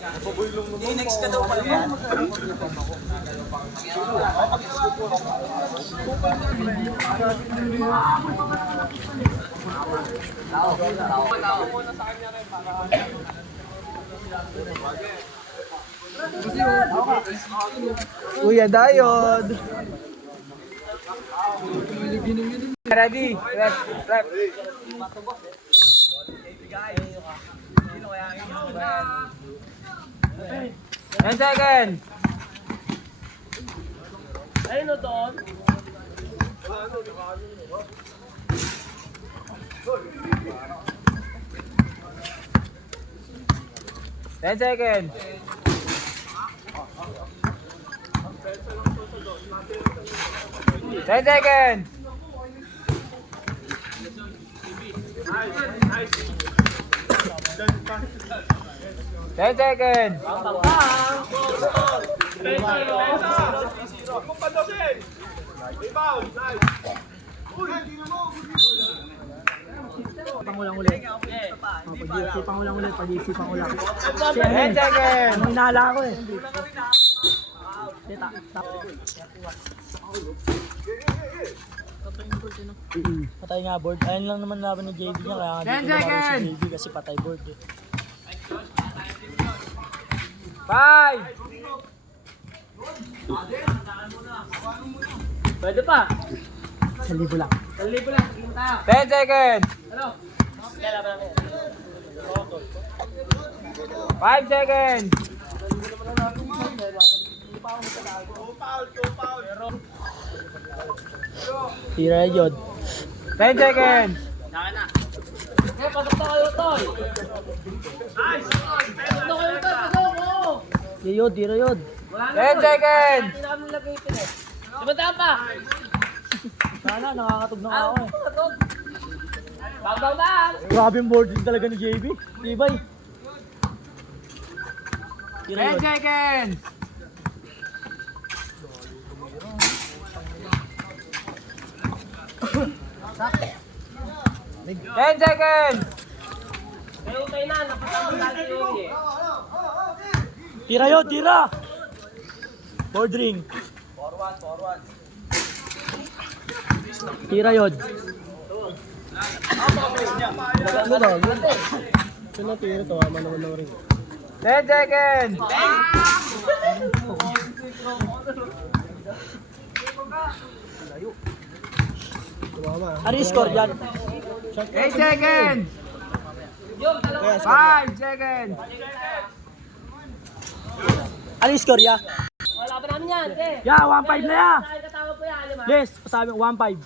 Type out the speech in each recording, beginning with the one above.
Next ka daw pala yan. Kuya Dayod. Ready? Rep. 10 seconds. Ayun o doon. 10 seconds. 10 seconds. 10 seconds. Pangulang ulit. Pangulang ulit. Pag-iisipan ko lang. 10 seconds. Ano inala ko eh. Patay nga board. Ayun lang naman laban ni JB niya. Kaya nga 10 dito naman si seconds. JB kasi patay board eh. 5. Pwede pa. 1,000 lang. 1,000 lang. Tingin tayo. 10 seconds. Ano? Kaya laban namin. 5 seconds. Tira yun. 10 seconds. Naka na. Eh, pasok na kayo, Toy. Nice! Pasok na kayo, Toy. Pasok mo! Yun, tira yun. Wala na, 10 Toy. seconds. Hindi namin lagay ito eh. Sumuntaan pa! Sana, nakakatog na ako eh. Bago lang! Grabe yung boarding talaga ni JB. Ibay. Tira 10 yun. seconds. 10 seconds. Kayo kayo na, napasama natin yung eh. Tira yun, tira! Board ring. Forward. Tira yun. Ano ba? Sino tira to? Ama naman ng ring. 10 seconds. Ano yung score dyan? 8 seconds. Yung, dalawa. 5 seconds. Ano yung score ya? Wala pa namin yan, te. Ya, 1-5 na ya! Dahil katawag po yan, lima. Yes, sabi 1-5.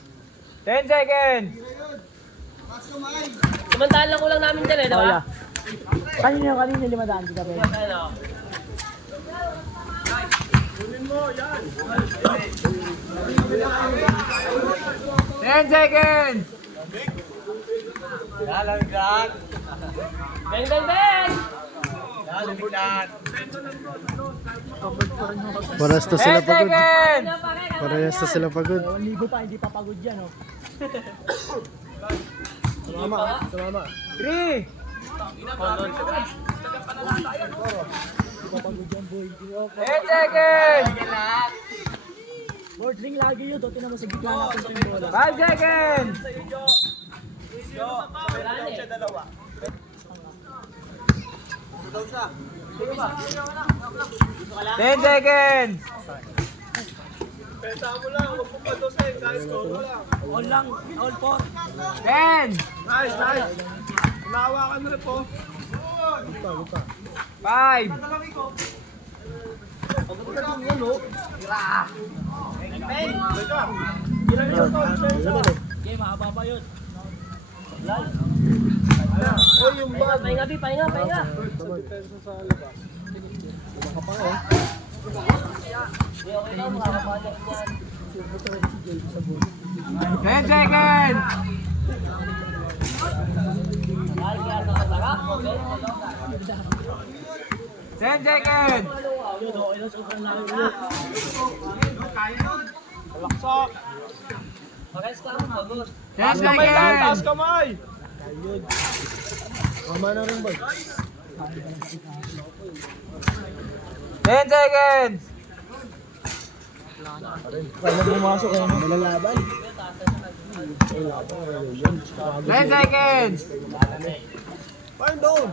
10 seconds. Sumantahan lang kulang namin dyan eh, di Oh, ba? ya. Kanina yung 500 di ka pwede. Ano? 10 seconds. Bang, bang, bang! Parehas na 10 sila pagod. seconds. Parehas na sila pagod. 1,000 pa, hindi pa pagod yan oh. Sumama. 3. Hindi pa pagod yan boy. 10 seconds. Board ring lagi yun. Doon naman sa gitna natin sa yung bola. 5 seconds. Wala na eh. 10 seconds. All lang, all 4. 10. Nice. Nahawakan mo na po. 5. Okay, mahaba pa yun. Pahinga, Bi, pahinga. Okay daw, makakapagod yan. 10 seconds. Dahil kaya sa matarap, okay? 10 seconds. Yun, okay lang. Sobrang laki yun. Relaxok. Pares ka mo, pagod. 10 Kamay lang, taas seconds. kamay. Ayun. Mama na rin ba? 10 seconds. Kaya pumasok eh. Malalaban. 10 seconds. Fine doon.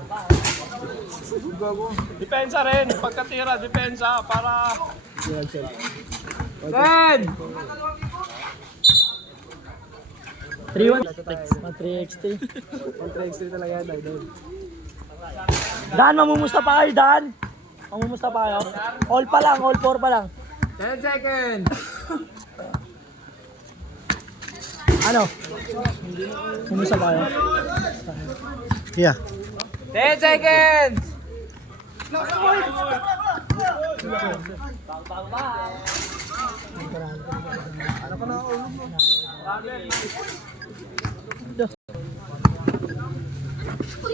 Depensa rin. Pagkatira, depensa para 10. 3-1. 3XT. 3XT talaga yan, idol. Dan, mamumusta pa kayo, Dan? Mamumusta pa kayo? All pa lang, all 4 pa lang. 10 seconds. Ano? Mamumusta pa kayo? Yeah. 10 seconds.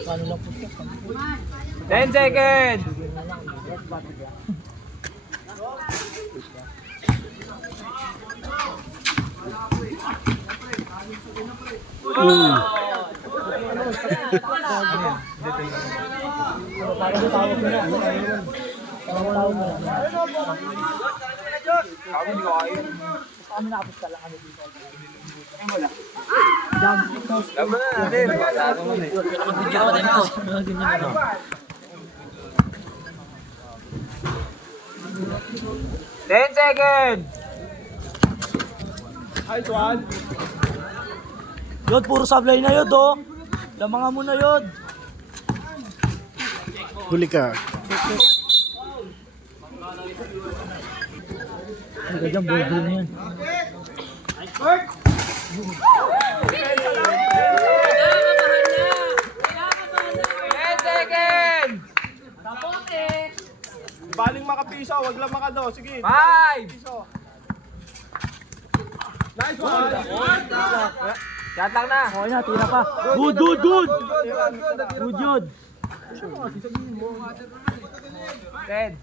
Paano lang po? 10 seconds. Parang tawag mo na. Parang tawag mo na. Kami nakapos ka lang kami dito. Jam. Laban na natin. Wala naman eh. 10 seconds. nice one. Yod, puro sablay na yod, oh. Lamangan mo na yod. Huli ka. Hindi ka dyan, board room yan. Baling makapiso, wag lang makado. Sige. 5. Piso. Nice one. Shot lang na. Okay na, tira pa. Good, good, good. Good, yod. 10.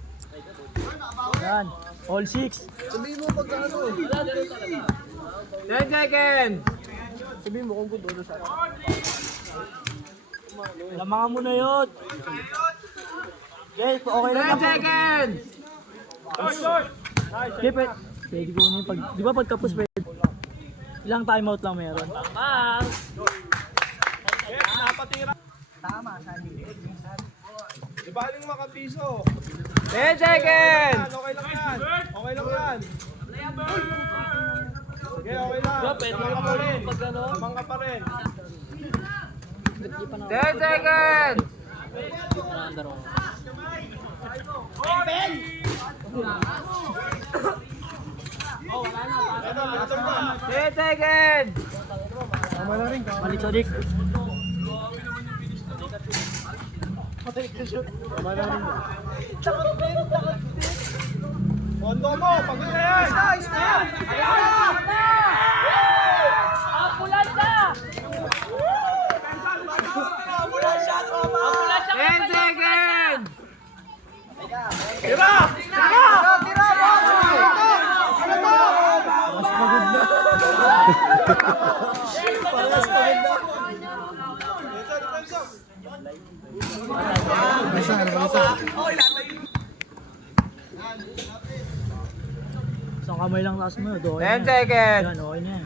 Yan. All 6. 10 seconds. Lamangan mo na yod. Okay, okay lang. 10 seconds. Okay, pwede ko na yung pag... Di ba pagkapos pwede? Ilang timeout lang meron? Yes, napatira. Tama, baling makapiso. 10 seconds. Okay lang yan. Okay lang yan. Sige, okay lang. Lamang ka pa rin. Lamang ka pa rin. 10 seconds. Ito, ito na. 10 seconds. Malik Sodik. Pondo mo, pagod na yan. Nice na yan. Ambulansya! 10 seconds. Tira! Mas pagod na. Paras pagod na. Isang kamay lang taas mo yun. 10 seconds. Yan, okay na yan.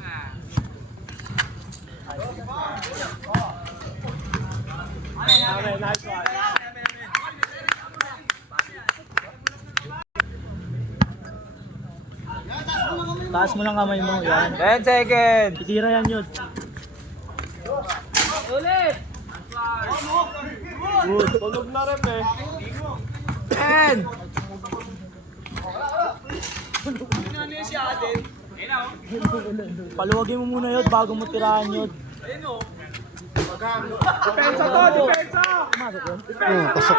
Okay, nice one. Taas mo lang kamay mo. Yan. 10 seconds. Titira yan yun. Ulit! Good. Tulog na rin eh. 10. Paluwagin mo muna yun bago mo tirahan yun. Depensa to, depensa! Pasok.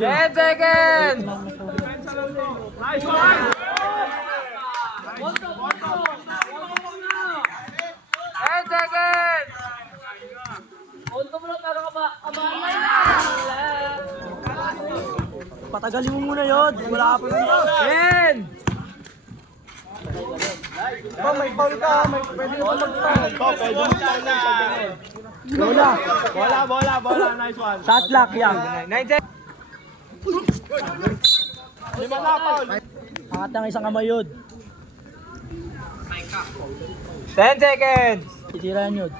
10 seconds. Nice one! 10 seconds. Punto mo lang pero kabahan na. Patagalin mo muna yun. Wala ka pa yun. 10. Oh, may foul ka, pwede mo mag-foul. Oh, pwede mo mag-foul na. Bola. Bola, bola, bola. Nice one. Shot lock yan. 9 seconds. Lima na, Paul. Angat ng isang kamay yun. 10 seconds. Titira yan yun.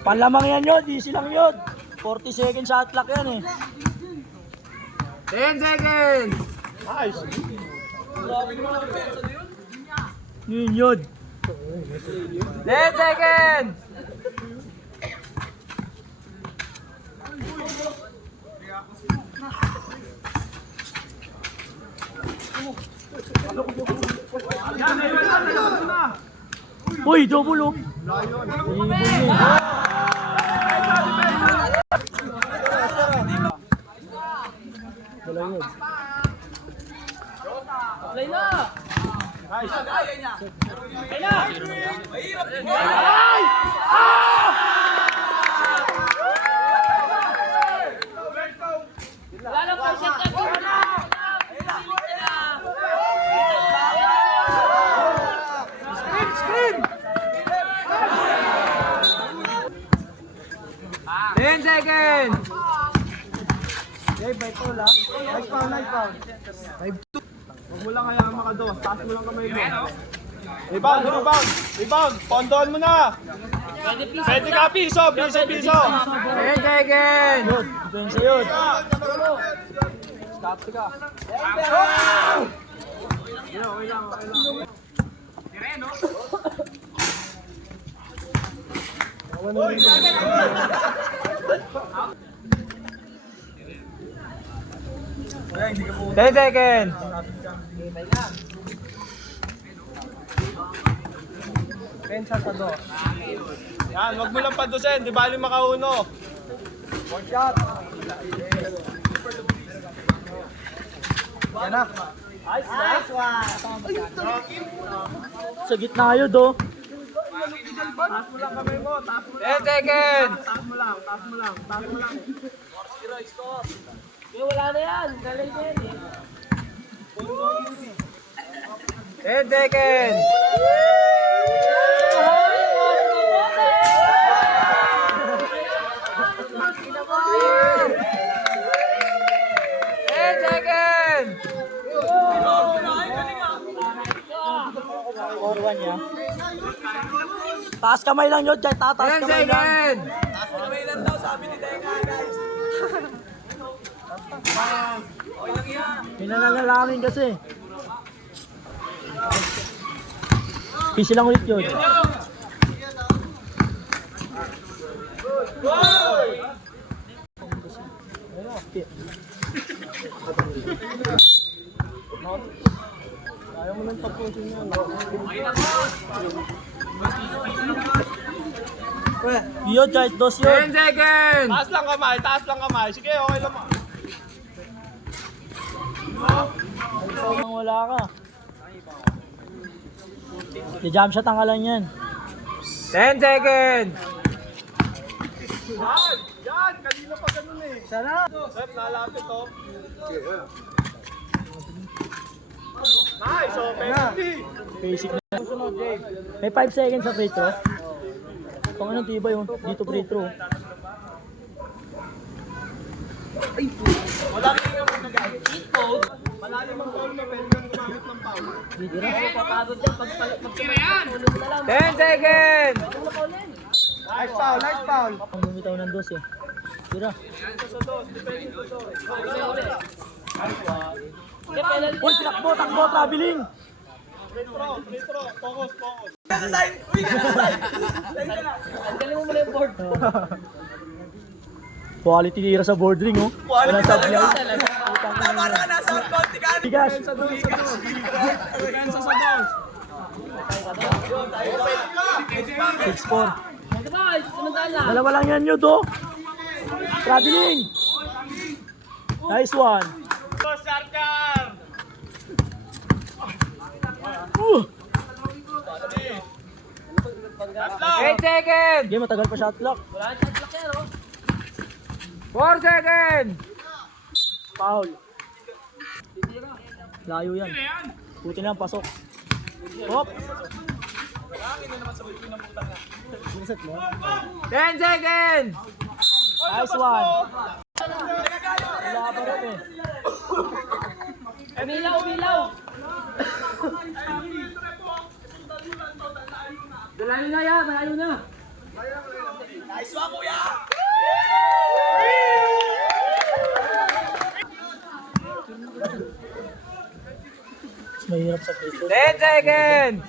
Panlamang yan yun, easy lang yun. 40 seconds shot clock yan eh. 10 seconds. Nice. Yun yun. 10 seconds. Uy, double oh. Dalawa yun. Play na! Nice. Play na! Wala lang pa siya Screen! 10 seconds. Nice foul. Huwag mo lang kaya makados. Taas mo lang kamay mo. Rebound. Pondohan mo na. Pwede ka, piso. 10 seconds. Yun, defense yun. Ten seconds. Yan, wag mo lang padusin. Di bali makauno. Sa gitna yun oh. Taas mo lang kamay mo. 10 seconds. Taas mo lang. Wala na yan. Galing na yan eh. 10 seconds. Forwan niya. Taas kamay lang yun, Jai. Taas 10 kamay lang. seconds. Pinanalalangin kasi. Easy lang ulit yun. Ayaw mo lang tapusin yan. Yun, Jai. Dos yun. 10 seconds. Taas lang kamay. Sige, okay lang. Nang wala ka. Di-jump shot ang kalan yan. 10 seconds. Yan, kanina pa ganun eh. Sana. Rep, nalapit oh. Nice, oh, penalty. Basic na. May 5 seconds sa free throw. Pang anong tibay yun? Dito free throw. Malalim ang foul na pwede kang gumamit ng foul. Dito na. Papagod yan. Tulog na lang. 10 seconds. Nice foul. Ang bumitaw ng dos eh. Tira. Kaya penalty. Uy, takbo, traveling. Retro, focus. Ang galing mo muna yung board. Quality tira sa board ring oh. Walang sablay. Tama na nasa outbound. Tigas. Pensa sa boss. 6-4. Diba? Sumandaan na. Dalawa lang yan yun oh. Traveling. Nice one. Boss, Charger. Last lang. 8 seconds. Game, matagal pa shot clock. Wala ang shot clock yan, oh. 4 seconds. Foul. Layo yan. Puti na ang pasok. Hop. 10 seconds. Nice one. Wala pa rin eh. Umilaw, umilaw! Malayo na yan, malayo na! Mas mahirap sa pito. 10 seconds!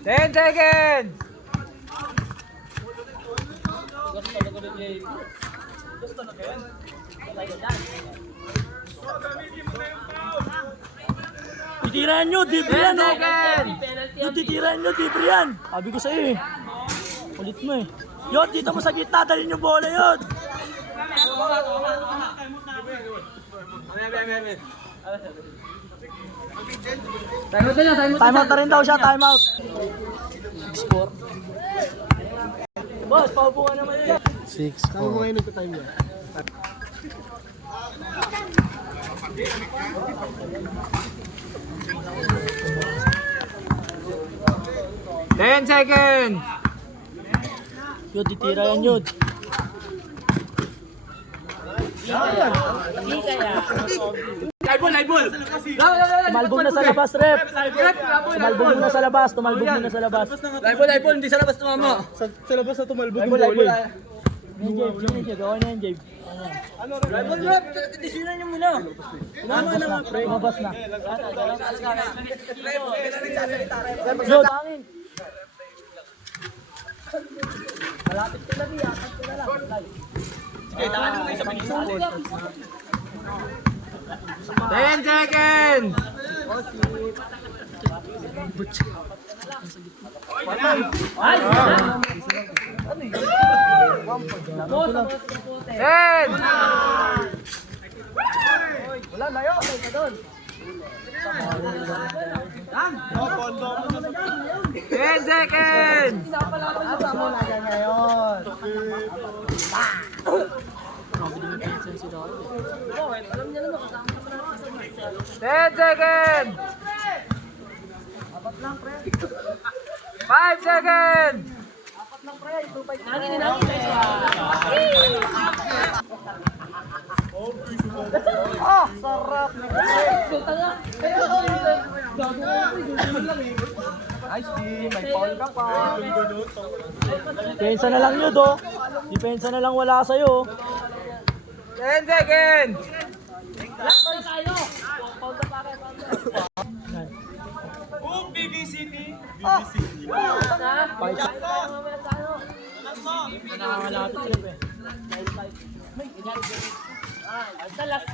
Ten seconds! Titirahan nyo, libre yan, oh. Penalty Yung titirahan nyo, libre yan. Sabi ko sa'yo eh. Kulit mo eh. Yun, dito mo sa gitna, dalhin yung bola yun. Time out na, time out Time out na rin daw siya, time out. 6-4. Boss, paupo ka naman yun. 6-4. 10 seconds! Yun, titira yan yun. Tumalbog na sa labas, rep. Tumalbog muna sa labas, tumalbog muna sa labas. Live, hindi sa labas tumama. Sa labas na tumalbog yung goalie. Yan, Jabe, yan, gawa na yan, Jabe. Tisinan nyo muna. Mabas na. Yo, tangin. Malapit sila, Bi. Apat sila lang. Sige, takan mo kayo sa pinisalit. 10 seconds! Ay! 10! Wala, layo. Oh, pondo mo na. 10 seconds! Asa mo na dyan ngayon? Alam niya naman, kasama naman natin. 10 seconds! 5 seconds! Nangin, nangin. Ah, sarap. Sulta nga. Nice, D. May foul ka pa. Depensa na lang yun, oh. Depensa na lang wala sa'yo. 10 seconds! Last na tayo. Paul na pare, Paul na. Yan. Ha? Mamaya tayo. Nakakalapit, rep eh. Basta last.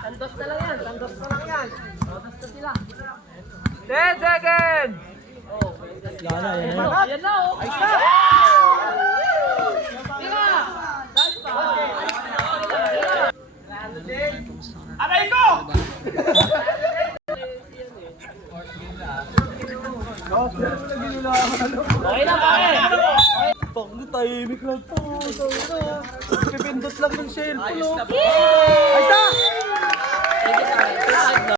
Tandos na lang yan. Tandos na lang yan. Tandos na sila. 10 seconds! Wala na, yan na. Ayan na, oh. Tira! Dahil pa. Aray ko! Okay na, pare. Tango, tahimik lang po. Pipindot lang ng cellphone. Ayos na!